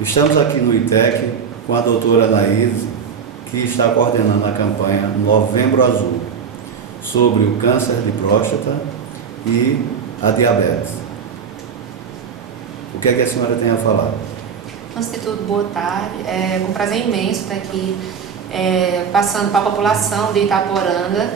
Estamos aqui no ITEC com a doutora Anaís, que está coordenando a campanha Novembro Azul, sobre o câncer de próstata e a diabetes. O que é que a senhora tem a falar? Antes de tudo, boa tarde. É um prazer imenso estar aqui passando para a população de Itaporanga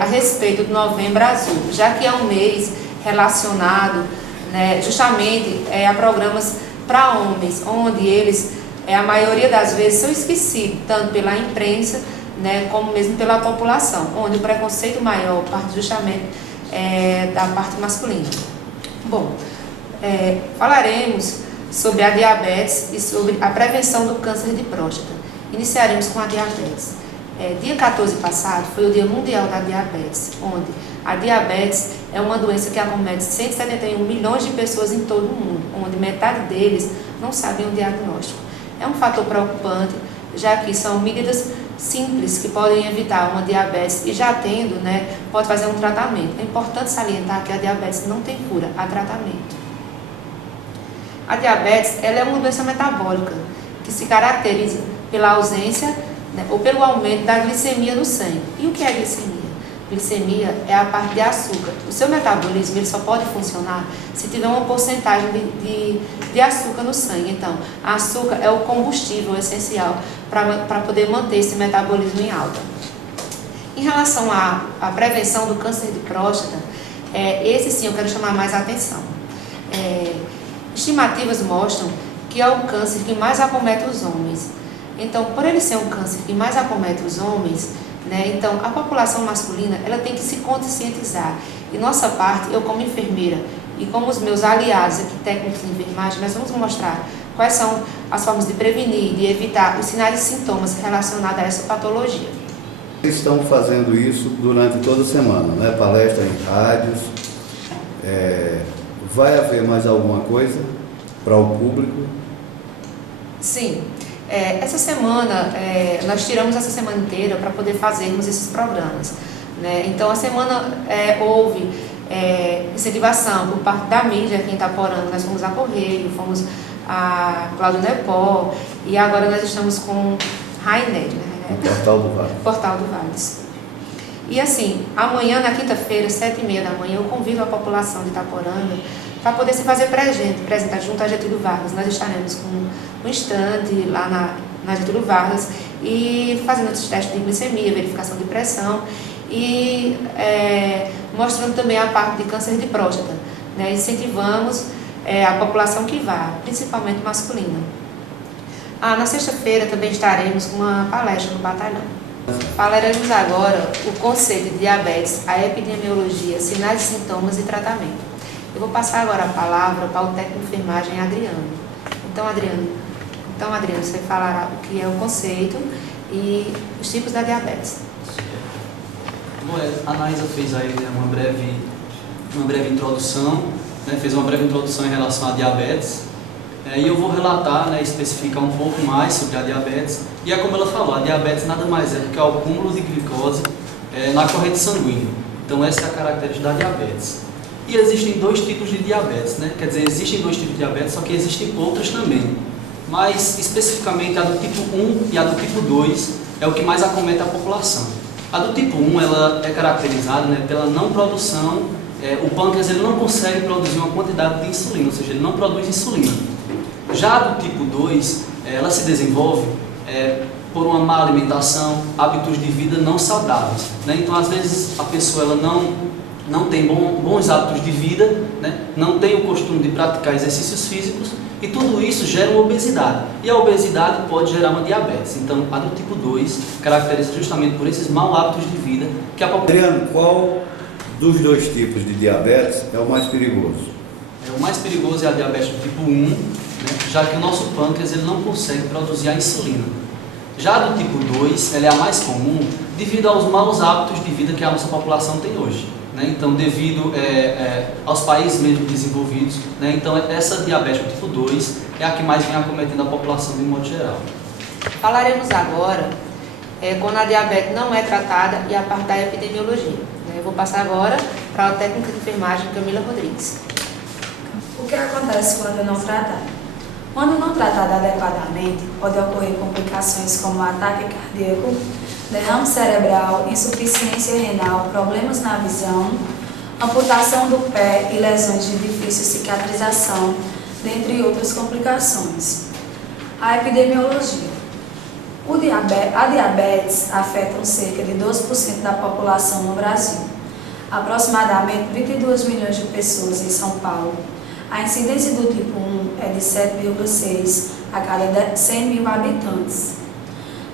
a respeito do Novembro Azul, já que é um mês relacionado, né, justamente a programas para homens, onde eles, a maioria das vezes, são esquecidos, tanto pela imprensa, né, como mesmo pela população, onde o preconceito maior parte justamente da parte masculina. Bom, falaremos sobre a diabetes e sobre a prevenção do câncer de próstata. Iniciaremos com a diabetes. Dia 14 passado foi o Dia Mundial da Diabetes, onde a diabetes é uma doença que acomete 171 milhões de pessoas em todo o mundo, onde metade deles não sabem o diagnóstico. É um fator preocupante, já que são medidas simples que podem evitar uma diabetes e já tendo, né, pode fazer um tratamento. É importante salientar que a diabetes não tem cura, há tratamento. A diabetes ela é uma doença metabólica que se caracteriza pela ausência, né, ou pelo aumento da glicemia no sangue. E o que é glicemia? Glicemia é a parte de açúcar. O seu metabolismo ele só pode funcionar se tiver uma porcentagem de açúcar no sangue. Então, açúcar é o combustível essencial para poder manter esse metabolismo em alta. Em relação à prevenção do câncer de próstata, esse sim eu quero chamar mais a atenção. Estimativas mostram que é o câncer que mais acomete os homens. Então, por ele ser um câncer que mais acomete os homens, né, então a população masculina ela tem que se conscientizar. E nossa parte, eu como enfermeira e como os meus aliados aqui, técnicos de enfermagem, nós vamos mostrar quais são as formas de prevenir, de evitar os sinais e sintomas relacionados a essa patologia. Estão fazendo isso durante toda a semana, né? Palestra em rádios. Vai haver mais alguma coisa para o público? Sim. Essa semana, nós tiramos essa semana inteira para poder fazermos esses programas, né? Então, a semana houve incentivação por parte da mídia aqui em Itaporanga. Nós fomos a Correio, fomos a Cláudio Nepó e agora nós estamos com Rained, né? Portal do Vale. Portal do Vale, desculpa. E assim, amanhã, na quinta-feira, 7h30 da manhã, eu convido a população de Itaporanga para poder se fazer presente junto a Getúlio Vargas. Nós estaremos com um estande lá na Getúlio Vargas e fazendo esses testes de glicemia, verificação de pressão e mostrando também a parte de câncer de próstata, né? Incentivamos a população que vá, principalmente masculina. Na sexta-feira também estaremos com uma palestra no batalhão. Falaremos agora o conceito de diabetes, a epidemiologia, sinais e sintomas e tratamento. Eu vou passar agora a palavra para o técnico de enfermagem Adriano. Então, Adriano, você falará o que é o conceito e os tipos da diabetes. Bom, a Anaísa fez aí uma breve introdução, né, fez uma breve introdução em relação à diabetes. E eu vou relatar, né, especificar um pouco mais sobre a diabetes. E é como ela falou, a diabetes nada mais é do que o acúmulo de glicose na corrente sanguínea. Então essa é a característica da diabetes. E existem dois tipos de diabetes, né? Quer dizer, existem dois tipos de diabetes, só que existem outras também. Mas especificamente a do tipo 1 e a do tipo 2 é o que mais acomete a população. A do tipo 1 ela é caracterizada, né, pela não produção, o pâncreas ele não consegue produzir uma quantidade de insulina, ou seja, ele não produz insulina. Já a do tipo 2, ela se desenvolve por uma má alimentação, hábitos de vida não saudáveis, né? Então, às vezes, a pessoa ela não tem bons hábitos de vida, né? Não tem o costume de praticar exercícios físicos e tudo isso gera uma obesidade. E a obesidade pode gerar uma diabetes. Então, a do tipo 2 caracteriza justamente por esses maus hábitos de vida que a população... Adriano, qual dos dois tipos de diabetes é o mais perigoso? O mais perigoso é a diabetes do tipo 1, né? Já que o nosso pâncreas ele não consegue produzir a insulina. Já a do tipo 2, ela é a mais comum devido aos maus hábitos de vida que a nossa população tem hoje, né? Então, devido aos países mesmo desenvolvidos, né? Então, essa diabetes do tipo 2 é a que mais vem acometendo a população de modo geral. Falaremos agora quando a diabetes não é tratada e a parte da epidemiologia, né? Eu vou passar agora para a técnica de enfermagem Camila Rodrigues. O que acontece quando é não tratado? Quando não tratada adequadamente, pode ocorrer complicações como ataque cardíaco, derrame cerebral, insuficiência renal, problemas na visão, amputação do pé e lesões de difícil cicatrização, dentre outras complicações. A epidemiologia. A diabetes afeta cerca de 12% da população no Brasil, aproximadamente 22 milhões de pessoas em São Paulo. A incidência do tipo 1 é de 7,6 a cada 100 mil habitantes.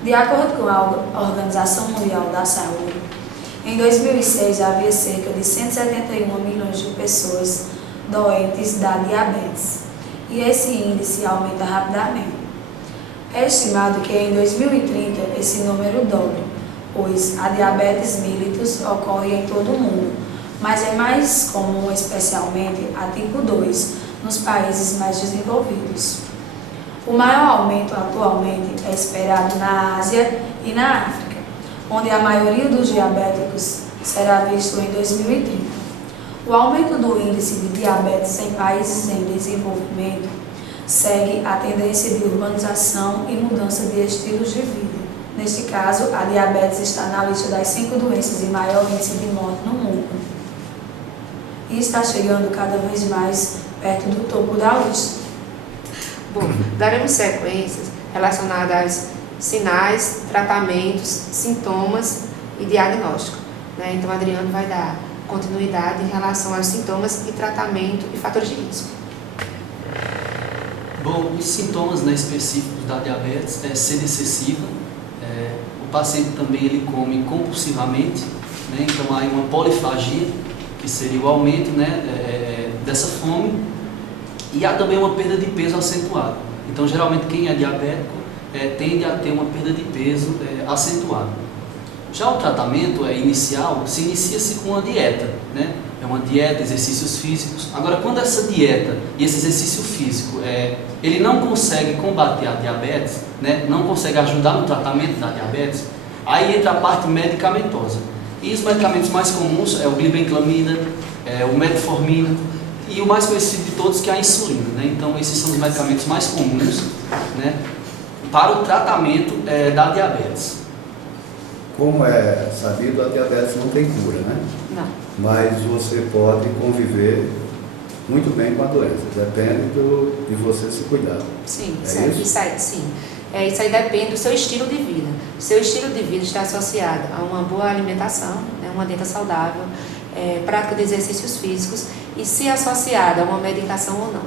De acordo com a Organização Mundial da Saúde, em 2006 havia cerca de 171 milhões de pessoas doentes da diabetes, e esse índice aumenta rapidamente. É estimado que em 2030 esse número dobre, pois a diabetes mellitus ocorre em todo o mundo, mas é mais comum especialmente a tipo 2 nos países mais desenvolvidos. O maior aumento atualmente é esperado na Ásia e na África, onde a maioria dos diabéticos será visto em 2030. O aumento do índice de diabetes em países em desenvolvimento segue a tendência de urbanização e mudança de estilos de vida. Neste caso, a diabetes está na lista das 5 doenças de maior índice de morte no mundo e está chegando cada vez mais perto do topo da lista. Bom, daremos sequências relacionadas a sinais, tratamentos, sintomas e diagnóstico, né? Então, Adriano vai dar continuidade em relação aos sintomas e tratamento e fatores de risco. Bom, os sintomas, né, específicos da diabetes é sede excessiva, o paciente também ele come compulsivamente, né? Então há uma polifagia, que seria o aumento, né, dessa fome, e há também uma perda de peso acentuada. Então geralmente quem é diabético tende a ter uma perda de peso acentuada. Já o tratamento inicial se inicia-se com uma dieta, né? É uma dieta, exercícios físicos. Agora, quando essa dieta e esse exercício físico ele não consegue combater a diabetes, né? Não consegue ajudar no tratamento da diabetes, aí entra a parte medicamentosa. E os medicamentos mais comuns é o glibenclamida, o metformina e o mais conhecido de todos que é a insulina, né? Então, esses são os medicamentos mais comuns, né, para o tratamento da diabetes. Como é sabido, a diabetes não tem cura, né? Não. Mas você pode conviver muito bem com a doença, depende de você se cuidar. Sim, isso aí, sim. Isso aí depende do seu estilo de vida. O seu estilo de vida está associado a uma boa alimentação, né, uma dieta saudável, prática de exercícios físicos e se associada a uma medicação ou não.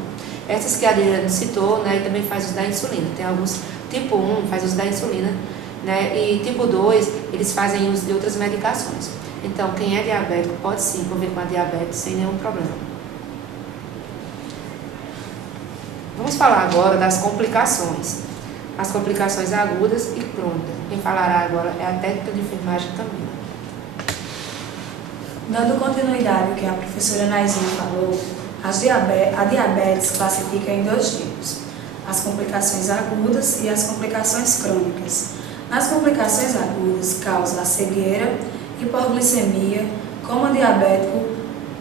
Essas que a Adriana citou, né, e também faz uso da insulina. Tem alguns, tipo 1 faz uso da insulina, né, e tipo 2 eles fazem uso de outras medicações. Então, quem é diabético pode sim conviver com a diabetes sem nenhum problema. Vamos falar agora das complicações. As complicações agudas e crônicas. Quem falará agora é a técnica de enfermagem Camila. Dando continuidade ao que a professora Naizinha falou, a diabetes classifica em 2 tipos: as complicações agudas e as complicações crônicas. Nas complicações agudas, causa a cegueira, hipoglicemia, coma diabético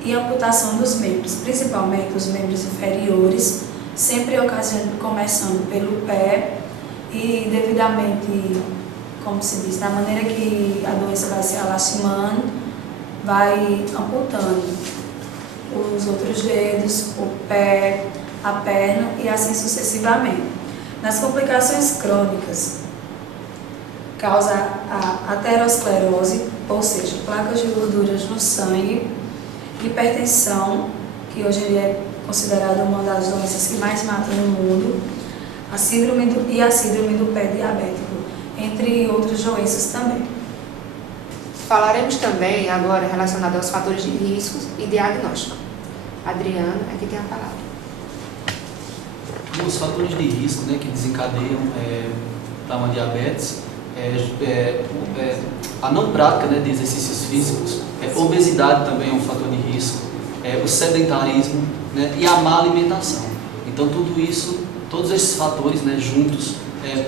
e amputação dos membros, principalmente os membros inferiores, sempre começando pelo pé e devidamente, como se diz, da maneira que a doença vai se lastimando, vai amputando os outros dedos, o pé, a perna e assim sucessivamente. Nas complicações crônicas, causa a aterosclerose, ou seja, placas de gorduras no sangue, hipertensão, que hoje é considerada uma das doenças que mais matam no mundo, a síndrome do pé diabético, entre outras doenças também. Falaremos também agora relacionado aos fatores de risco e diagnóstico. Adriana, aqui tem a palavra. Os fatores de risco, né, que desencadeiam para uma diabetes a não prática, né, de exercícios físicos, obesidade também é um fator de risco, o sedentarismo, né, e a má alimentação. Então todos esses fatores, né, juntos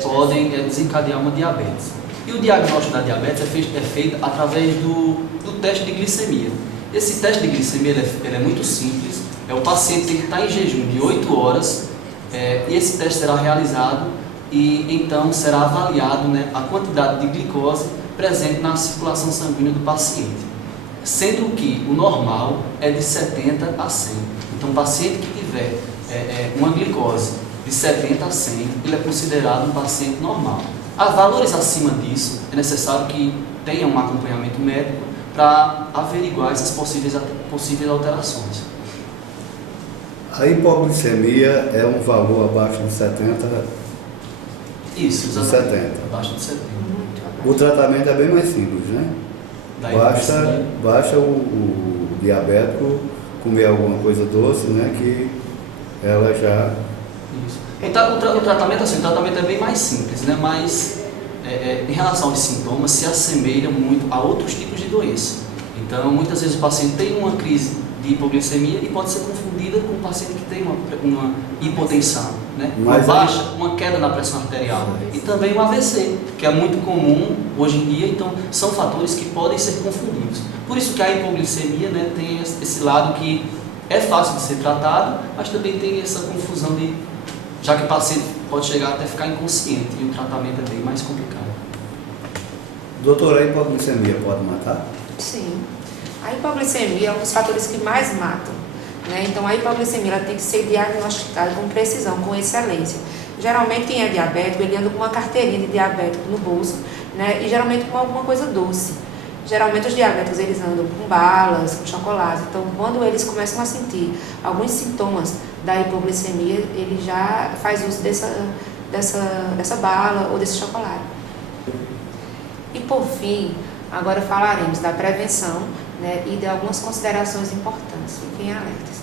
podem desencadear uma diabetes. E o diagnóstico da diabetes é feito através do teste de glicemia. Esse teste de glicemia ele é muito simples. O paciente tem que estar em jejum de 8 horas E esse teste será realizado e então será avaliado, né, a quantidade de glicose presente na circulação sanguínea do paciente, sendo que o normal é de 70 a 100. Então, o paciente que tiver uma glicose de 70 a 100, ele é considerado um paciente normal. A valores acima disso, é necessário que tenha um acompanhamento médico para averiguar essas possíveis alterações. A hipoglicemia é um valor abaixo de 70. Isso, de exatamente. 70. Abaixo de 70. O tratamento é bem mais simples, né? Basta o diabético comer alguma coisa doce, né? Que ela já... Isso. Então, o tratamento é bem mais simples, né? Mas em relação aos sintomas, se assemelha muito a outros tipos de doença. Então, muitas vezes o paciente tem uma crise de hipoglicemia e pode ser confundida com o paciente que tem uma hipotensão, né? Uma queda na pressão arterial e também um AVC, que é muito comum hoje em dia. Então, são fatores que podem ser confundidos. Por isso que a hipoglicemia, né, tem esse lado que é fácil de ser tratado, mas também tem essa confusão já que o paciente pode chegar até ficar inconsciente e o tratamento é bem mais complicado. Doutora, a hipoglicemia pode matar? Sim. A hipoglicemia é um dos fatores que mais matam, né? Então, a hipoglicemia ela tem que ser diagnosticada com precisão, com excelência. Geralmente, quem é diabético, ele anda com uma carteirinha de diabético no bolso, né? E geralmente com alguma coisa doce. Geralmente, os diabéticos, eles andam com balas, com chocolate. Então, quando eles começam a sentir alguns sintomas da hipoglicemia, ele já faz uso dessa bala ou desse chocolate. E, por fim, agora falaremos da prevenção, né, e de algumas considerações importantes. Fiquem alertas.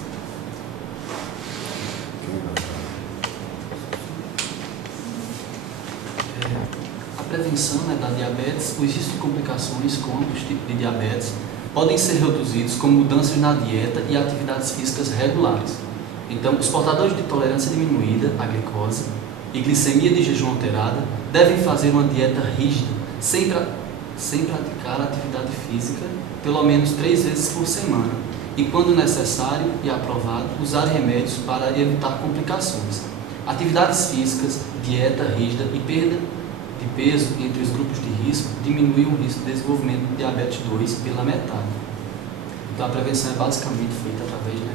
A prevenção, né, da diabetes, o risco de complicações com ambos tipos de diabetes podem ser reduzidos com mudanças na dieta e atividades físicas regulares. Então, os portadores de tolerância diminuída à glicose e glicemia de jejum alterada devem fazer uma dieta rígida, sem praticar atividade física pelo menos 3 vezes por semana e, quando necessário e aprovado, usar remédios para evitar complicações. Atividades físicas, dieta rígida e perda de peso entre os grupos de risco diminui o risco de desenvolvimento de diabetes 2 pela metade. Então, a prevenção é basicamente feita através, né,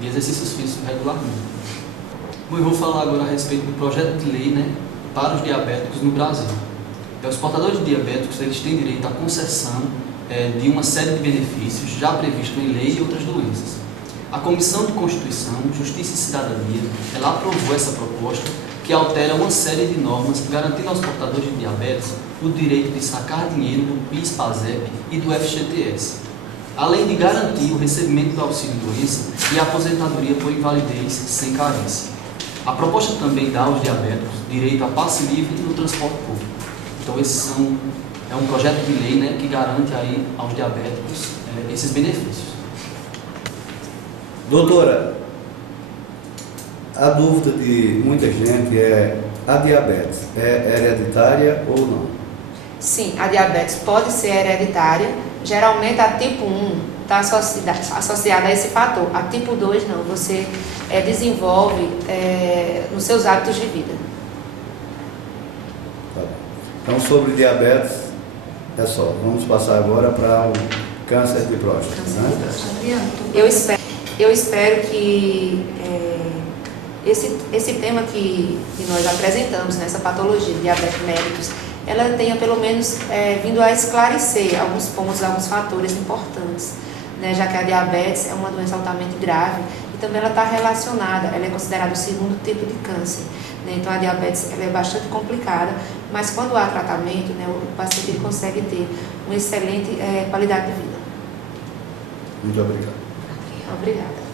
de exercícios físicos regularmente. Bom, eu vou falar agora a respeito do projeto de lei, né, para os diabéticos no Brasil. Os portadores de diabéticos, eles têm direito à concessão de uma série de benefícios já previstos em lei e outras doenças. A Comissão de Constituição, Justiça e Cidadania, ela aprovou essa proposta que altera uma série de normas garantindo aos portadores de diabetes o direito de sacar dinheiro do PIS/PASEP e do FGTS, além de garantir o recebimento do auxílio-doença e a aposentadoria por invalidez sem carência. A proposta também dá aos diabéticos direito a passe livre no transporte público. Então, é um projeto de lei, né, que garante aí aos diabéticos esses benefícios. Doutora, a dúvida de muita gente é: a diabetes é hereditária ou não? Sim, a diabetes pode ser hereditária. Geralmente a tipo 1 está associada a esse fator. A tipo 2 não, você desenvolve nos seus hábitos de vida. Tá bom. Então, sobre diabetes, é só. Vamos passar agora para o câncer de próstata. Eu espero que esse tema que nós apresentamos nessa patologia de diabetes mellitus, ela tenha pelo menos vindo a esclarecer alguns pontos, alguns fatores importantes, né, já que a diabetes é uma doença altamente grave e também ela está relacionada, ela é considerada o segundo tipo de câncer. Então, a diabetes ela é bastante complicada, mas quando há tratamento, né, o paciente ele consegue ter uma excelente qualidade de vida. Muito obrigado. Obrigada.